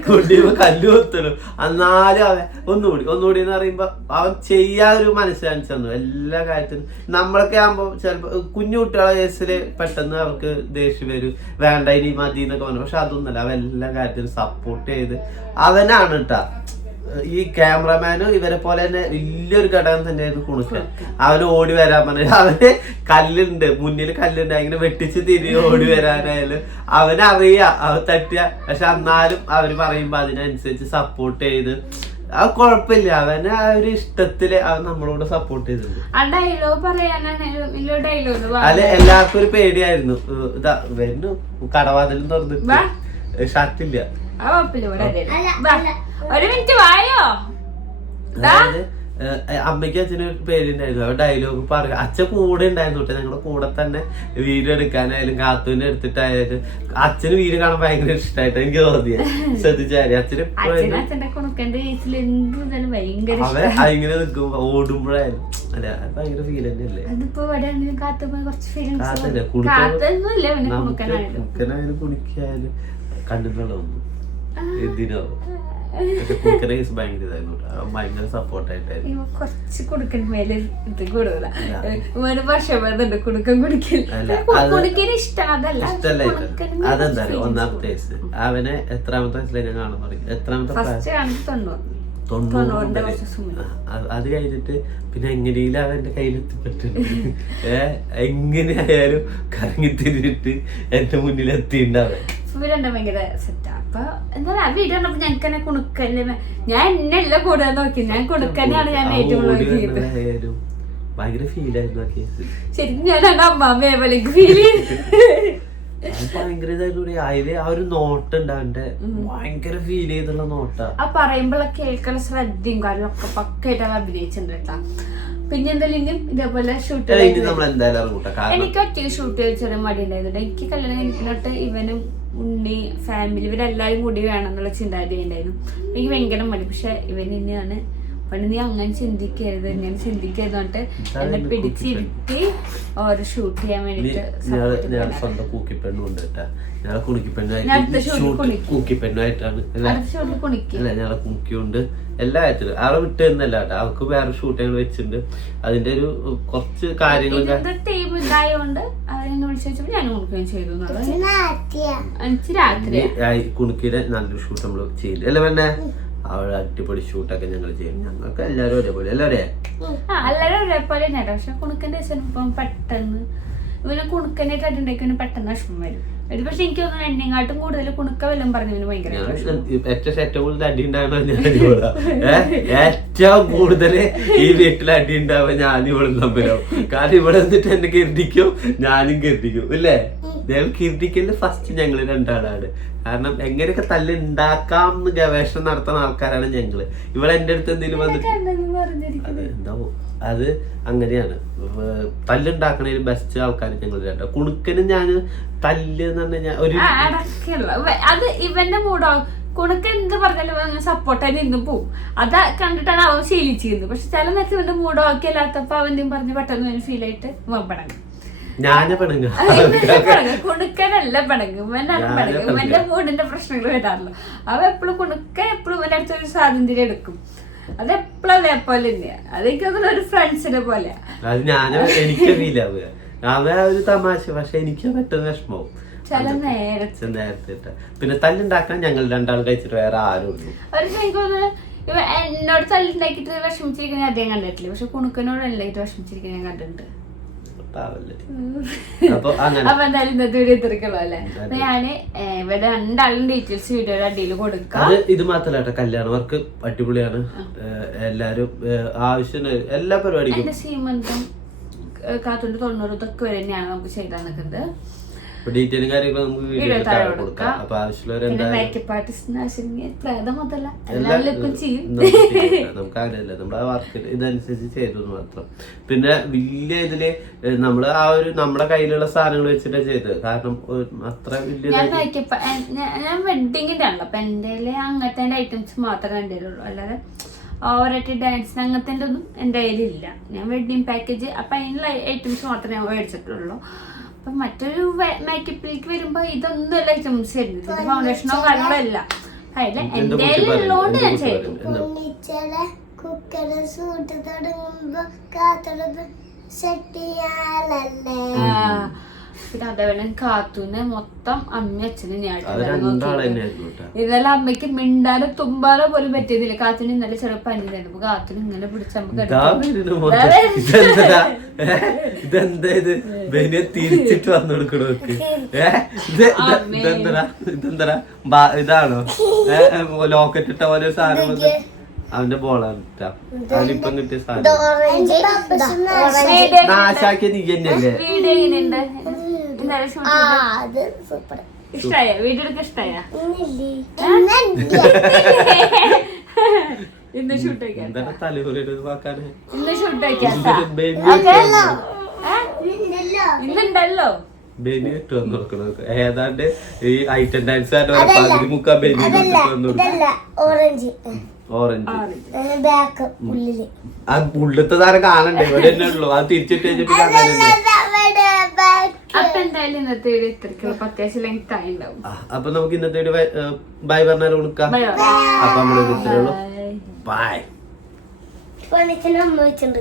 കുണ്ടിമ കല്ല് കൊത്തണം. എന്നാലും അവൻ ഒന്നുകൂടി ഒന്നുകൂടി എന്ന് പറയുമ്പോ അവൻ ചെയ്യാൻ ഒരു മനസ്സ് കാണിച്ചു തന്നു. എല്ലാ കാര്യത്തിലും. നമ്മളൊക്കെ ആകുമ്പോ ചിലപ്പോ കുഞ്ഞു കുട്ടികളെ കേസിൽ പെട്ടെന്ന് അവർക്ക് ദേഷ്യം വരും. വേണ്ട ഇനി മതി എന്നൊക്കെ പറഞ്ഞു. പക്ഷെ അതൊന്നുമല്ല. അവൻ എല്ലാ കാര്യത്തിലും സപ്പോർട്ട് ചെയ്ത് അവനാണ് കേട്ടാ ഈ ക്യാമറമാനും ഇവരെ പോലെ തന്നെ വലിയൊരു ഘടകം തന്നെയായിരുന്നു കുണുക്കൻ അവന് ഓടി വരാൻ പറഞ്ഞു. അവന് കല്ലുണ്ട്. മുന്നിൽ കല്ലുണ്ട്. അങ്ങനെ വെട്ടിച്ച് തിരികെ ഓടി വരാനായാലും അവനറിയാം. അവ തട്ടിയ. പക്ഷെ എന്നാലും അവർ പറയുമ്പോ അതിനനുസരിച്ച് സപ്പോർട്ട് ചെയ്ത് ആ കുഴപ്പമില്ല. അവന് ആ ഒരു ഇഷ്ടത്തിൽ അവൻ നമ്മളോട് സപ്പോർട്ട് ചെയ്തിട്ടുണ്ട്. അല്ല എല്ലാവർക്കും ഒരു പേടിയായിരുന്നു. ഇതാ വരുന്നു. കടവാതിലും തുറന്നിട്ട്. ഷർട്ടില്ല ഒരു മിനിറ്റ് വായോ? അമ്മയ്ക്ക് അച്ഛന് പേരുണ്ടായിരുന്നു അവർ ഡയലോഗ് പറയും അച്ഛൻ കൂടെ ഉണ്ടായിരുന്നു കേട്ടോ ഞങ്ങളുടെ കൂടെ തന്നെ വീഡിയോ എടുക്കാനായാലും കാത്തുവിന്റെ എടുത്തിട്ടായാലും അച്ഛന് വീഡിയോ കാണാൻ ഭയങ്കര ഇഷ്ടമായിട്ട് എനിക്ക് തോന്നിയത് ശ്രദ്ധിച്ചാൽ അച്ഛന് ഭയങ്കര അവൻ ഇങ്ങനെ നിൽക്കും ഓടുമ്പോഴായാലും. അല്ല ഭയങ്കര ഫീൽ തന്നെയല്ലേ? കാത്തല്ലേ കുണുക്കനായാലും. കുണിക്കായാലും കണ്ടിട്ടുള്ള ഒന്നും ഭയങ്കര ഇതായിരുന്നു ഭയങ്കര സപ്പോർട്ടായിട്ടായിരുന്നു കുറച്ച് മേലെ ഇത് കൂടുതലാ. കുടിക്കൽ അതെന്താ ഒന്നാമത്തെ വയസ്സ് അവനെ എത്രാമത്തെ വയസ്സിലാണ് ഞാൻ കാണാൻ പറയും എത്രാമത്തെ തൊണ്ണൂറിന്റെ അത് കഴിഞ്ഞിട്ട് പിന്നെ എങ്ങനെയും അവന്റെ കയ്യിലെത്തിപ്പെട്ടിട്ടുണ്ട്. ഏ എങ്ങനെയായാലും കറങ്ങി തിരിഞ്ഞിട്ട് എന്റെ മുന്നിൽ എത്തിണ്ടാവേ ഭയങ്കര അപ്പൊ എന്താ പറയാ വീഡിയോ കണ്ടപ്പോ ഞങ്ങൾക്ക് തന്നെ കുണുക്കല്ലേ ഞാൻ എന്നെ അല്ല കൂടുതൽ നോക്കി ഞാൻ കുണുക്കന്നെയാണ് ഞാൻ ഏറ്റവും നോക്കിയത് ഭയങ്കര ഫീൽ ആയിരുന്നു ആ കേസ് ശരിക്കും ഞാൻ എന്റെ അമ്മാമ്മയെ പോലെ ഫീൽ ചെയ്ത്. ഭയങ്കര അതിൽ ആ ഒരു നോട്ട് ഭയങ്കര ഫീൽ ചെയ്തുള്ള നോട്ടാ. ആ പറയുമ്പോഴൊക്കെ കേൾക്കുന്ന ശ്രദ്ധയും കാര്യങ്ങളൊക്കെ പക്കായിട്ട് അഭിനയിച്ചിട്ടുണ്ട് കേട്ടാ. പിന്നെ എന്തായാലും ഇതേപോലെ ഷൂട്ട് എനിക്ക് ഒറ്റ ഷൂട്ട് ചെറിയ മടി ഉണ്ടായിരുന്നു എനിക്ക് കല്യാണം കഴിഞ്ഞിട്ട് ഇവനും ഉണ്ണി ഫാമിലി ഇവരെല്ലാരും കൂടി വേണം എന്നുള്ള ചിന്താഗതി ഉണ്ടായിരുന്നു എനിക്ക് ഭയങ്കര മടി. പക്ഷെ ഇവൻ ഇനിയാണ് പണ്ട് നീ അങ്ങനെ ചിന്തിക്കരുത് ഇങ്ങനെ ചിന്തിക്കരുത് എന്നിട്ട് എന്നെ പിടിച്ചിരുത്തി ഓരോ ഷൂട്ട് ചെയ്യാൻ വേണ്ടിട്ട് ഞങ്ങൾ ഞങ്ങളെ സ്വന്തം കൂക്കിപ്പെണ്ണുണ്ട് കേട്ടാ. ഞങ്ങളെ ഞാൻ അടുത്ത ഷൂട്ട് കുണിക്കും. കൂക്കിപ്പെണ്ണുമായിട്ടാണ് അല്ല? അടുത്ത ഷൂട്ടിൽ കുണിക്കും. അല്ല ഞങ്ങളെ എല്ലാ കാര്യത്തിലും അവളെ വിട്ട് തന്നല്ല കേട്ടോ. അവൾക്ക് വേറെ ഷൂട്ട് ഞങ്ങൾ വെച്ചിട്ടുണ്ട്. അതിന്റെ ഒരു കുറച്ച് രാത്രി കുണുക്കിയുടെ നല്ലൊരു ഷൂട്ട് നമ്മൾ ചെയ്യില്ല അല്ലേ പിന്നെ അവളെ അടിപൊളി ഷൂട്ടൊക്കെ ഞങ്ങൾ ചെയ്യും. ഞങ്ങൾക്ക് എല്ലാവരും ഒരേപോലെ. എല്ലാവരും? എല്ലാവരും ഒരേപോലെ തന്നെയാണ് പക്ഷെ കുണുക്കന്റെ ഇപ്പം പെട്ടെന്ന് ഇവനെ കുണുക്കനായിട്ട് അടിണ്ടാക്കി പെട്ടെന്ന് വിഷമം വരും. ഇത് പക്ഷെ എനിക്ക് തോന്നുന്നു എന്നെങ്ങാട്ടും കൂടുതൽ കുണുക്ക വല്ലതും പറഞ്ഞു ഇവന് ഭയങ്കര ഞാൻ വിഷമം. ഏറ്റവും ഏറ്റവും കൂടുതൽ അടി ഉണ്ടാവുന്ന ഞാൻ ഇവിടെ ഏറ്റവും കൂടുതൽ ഈ വീട്ടിൽ അടി ഉണ്ടാവുക ഇവിടെ തമ്മിലാവും. കാരണം ഇവിടെ എന്നിട്ട് എന്നെ കരുതിക്കും ഞാനും കരുതിക്കും ഇല്ലേ? ഉം. കീർത്തിക്കൽ ഫസ്റ്റ് ഞങ്ങൾ രണ്ടാളാണ്. കാരണം എങ്ങനെയൊക്കെ തല്ല് ഉണ്ടാക്കാം എന്ന് ഗവേഷണം നടത്തുന്ന ആൾക്കാരാണ് ഞങ്ങൾ. ഇവിടെ എന്റെ അടുത്ത് എന്തെങ്കിലും വന്നിട്ട് അത് എന്താവോ അത് അങ്ങനെയാണ്. തല്ലുണ്ടാക്കണതിൽ ബെസ്റ്റ് ആൾക്കാർ ഞങ്ങൾ രണ്ടോ കുണുക്കനും ഞാൻ തല്ല് എന്ന് പറഞ്ഞു കഴിഞ്ഞാൽ ഒരു അത് ഇവന്റെ മൂടോ കുണക്ക് എന്ത് പറഞ്ഞാലും സപ്പോർട്ടായി നിന്ന് പോവും. അത് കണ്ടിട്ടാണ് അവൻ ശീലിച്ചിരുന്നത്. പക്ഷെ ചില നേരത്തെ ഇവന്റെ മൂടോ ഒക്കെ അല്ലാത്തപ്പോ അവന്റെയും പറഞ്ഞ് പെട്ടെന്ന് ഫീൽ ആയിട്ട് പടങ്ങും ഞാൻ പെണുങ്ങ. കുണുക്കനല്ല ഇവനാണ്. ഇവന്റെ മൂടിന്റെ പ്രശ്നങ്ങൾ വരാറില്ല. അവ എപ്പോഴും കുണുക്കൻ എപ്പോഴും ഇവന്റെ അടുത്തൊരു സ്വാതന്ത്ര്യം എടുക്കും. അത് എപ്പോഴും അതേപോലെ തന്നെയാ. അതെനിക്ക് ഒരു ഫ്രണ്ട്സിനെ പോലെ. അത് ഞാൻ എനിക്ക് ഫീൽ ആവുക ഒരു തമാശ പക്ഷെ എനിക്ക് പെട്ടെന്ന് വിഷമവും. നേരത്തെ. പിന്നെ തല്ലുണ്ടാക്കാൻ ഞങ്ങൾ രണ്ടാൾ കഴിച്ചിട്ട് വേറെ ആരും എന്നോട് തല്ലുണ്ടാക്കിട്ട് വിഷമിച്ചിരിക്കുന്ന അദ്ദേഹം കണ്ടിട്ടില്ല. പക്ഷെ കുണുക്കനോട് എല്ലാം വിഷമിച്ചിരിക്കുന്ന ഞാൻ കണ്ടിട്ടുണ്ട്. അപ്പൊ എന്തായാലും ഇന്നത്തെ വീഡിയോ ഇത്രയ്ക്കുള്ളൂ അല്ലേ? അപ്പൊ ഞാൻ ഇവിടെ രണ്ടാളും ഡീറ്റെയിൽസ് വീഡിയോയുടെ അടിയിൽ കൊടുക്കാം. ഇത് മാത്രല്ല കേട്ടോ കല്യാണ വർക്ക് അടിപൊളിയാണ്. എല്ലാരും ആവശ്യം ആവശ്യത്തിന് എല്ലാ പരിപാടിക്കും. സീമന്തം കാത്തുണ്ട് തൊണ്ണൂറ് ഇതൊക്കെ വരെ തന്നെയാണ് നമുക്ക് ചെയ്താൽ നിൽക്കുന്നത്. ഡീറ്റെയിലും കാര്യങ്ങളും നമുക്ക് വീഡിയോ താഴെ കൊടുക്കാം. അപ്പൊ ചെയ്യും. നമുക്ക് അങ്ങനെയല്ല നമ്മൾ വർക്ക് ഇതനുസരിച്ച് ചെയ്തു മാത്രം. പിന്നെ വലിയ ഇതിൽ നമ്മൾ ആ ഒരു നമ്മുടെ കയ്യിലുള്ള സാധനങ്ങൾ വെച്ചിട്ടാ ചെയ്ത് കാരണം അത്ര വലിയ ഞാൻ വെഡിങ്ങിന്റെ ആണല്ലോ. അപ്പൊ എന്റെ അങ്ങനത്തെ ഐറ്റംസ് മാത്രമേ എന്റെ അല്ലാതെ ഓവറായിട്ട് ഡാൻസിന് അങ്ങനത്തെ ഒന്നും എന്റെ കയ്യിലില്ല. ഞാൻ വെഡിങ് പാക്കേജ് അപ്പൊ അതിനുള്ള ഐറ്റംസ് മാത്രമേ ഞാൻ മേടിച്ചിട്ടുള്ളൂ. അപ്പൊ മറ്റൊരു മേക്കപ്പിലേക്ക് വരുമ്പോ ഇതൊന്നും അല്ല ഐറ്റംസ് വരുന്നത് ഇത് ഫൗണ്ടേഷനോ കാര്യങ്ങളോ അല്ല എന്ത് എന്റെ കുട്ടി ഞാൻ ചെയ്തു. കുക്കറ് സൂട്ട് തുടങ്ങുമ്പോ സെറ്റ് ചെയ്യാനല്ലേ? പിന്നെ അതേപോലെ കാത്തൂന്ന് മൊത്തം അമ്മ അച്ഛനും ഇന്നലെ അമ്മയ്ക്ക് മിണ്ടാനോ തുമ്പാനോ പോലും പറ്റിയതില്ല. കാത്തിന് ഇന്നലെ ചെറുപ്പം പനിയായിരുന്നു. അപ്പൊ കാത്തിന് ഇങ്ങനെ പിടിച്ച് നമുക്ക് തിരിച്ചിട്ട് വന്നു കൊടുക്കണോ ഏ? ഇത് ഇത് ഇതെന്തടാ ഇതെന്തടാ ബാ- ഇതാണോ? ലോക്കറ്റ് ഇട്ട പോലെ ഒരു സാധനം അവന്റെ ബോളാണ് അവനിപ്പം കിട്ടിയ സാധനം. നാശാക്കിയ നീ തന്നെയല്ലേ അത് സൂപ്പർ. ഇഷ്ടായ? വീഡിയോ എടുക്കാൻ ഇഷ്ടായ *laughs* ഇന്ന് ഷൂട്ട് ഇന്ന് ഷൂട്ട് ഇന്നുണ്ടല്ലോ. ബെനി ഇട്ട് വന്ന് കൊടുക്കണത് ഏതാണ്ട് ഈ ഐറ്റം ഡാൻസ് പകുതി മുക്കാ ബെനി ഓറഞ്ച് ഓറഞ്ച് ബാക്ക് ഉള്ളിൽ. ആ ഉള്ളത്തെ താരം കാണണ്ടേ? ഇവിടെ തന്നെ ഉള്ളു. അത് തിരിച്ചിട്ട് കഴിഞ്ഞിട്ട്. അപ്പൊ എന്തായാലും ഇന്നത്തെ വീഡിയോ ഇത്രയ്ക്കുള്ള അപ്പൊ അത്യാവശ്യം ലെങ്ത് ആയി ഉണ്ടാവും. അപ്പൊ നമുക്ക് ഇന്നത്തെ ബൈ പറഞ്ഞാൽ കൊടുക്കാം. അപ്പൊ Bye. ബൈ അമ്മ വെച്ചിട്ടുണ്ട്.